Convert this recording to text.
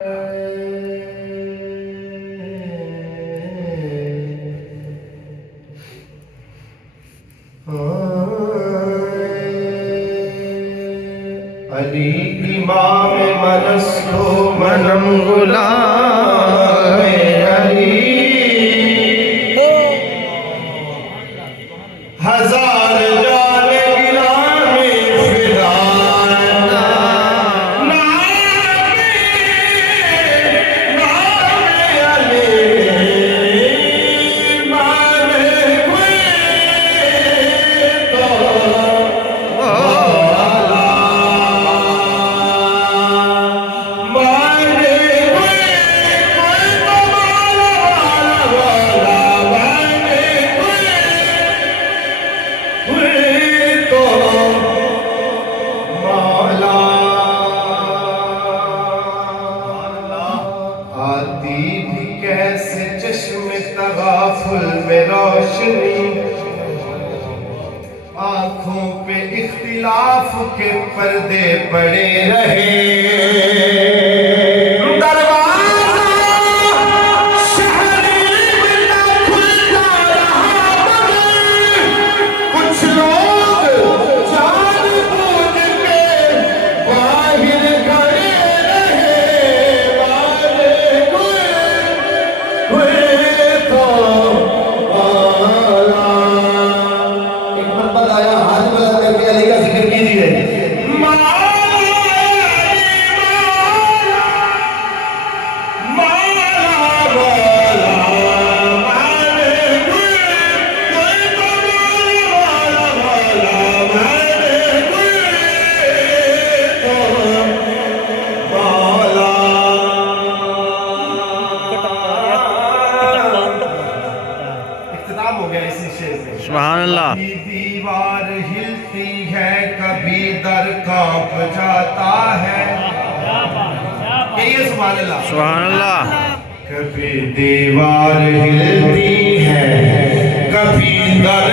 अली इमाम मनस्तो मनम गुलाम अली हजार जाने गिलाम फिदा कैसे चश्मे तगाफुल में रोशनी, आंखों पे इख्तिलाफ के पर्दे पड़े रहे। हो गया इसी शेर में। सुभान अल्लाह। दीवार हिलती है कभी दर कांप जाता है, कहिए सुभान अल्लाह। सुभान अल्लाह। कभी दीवार हिलती है कभी दर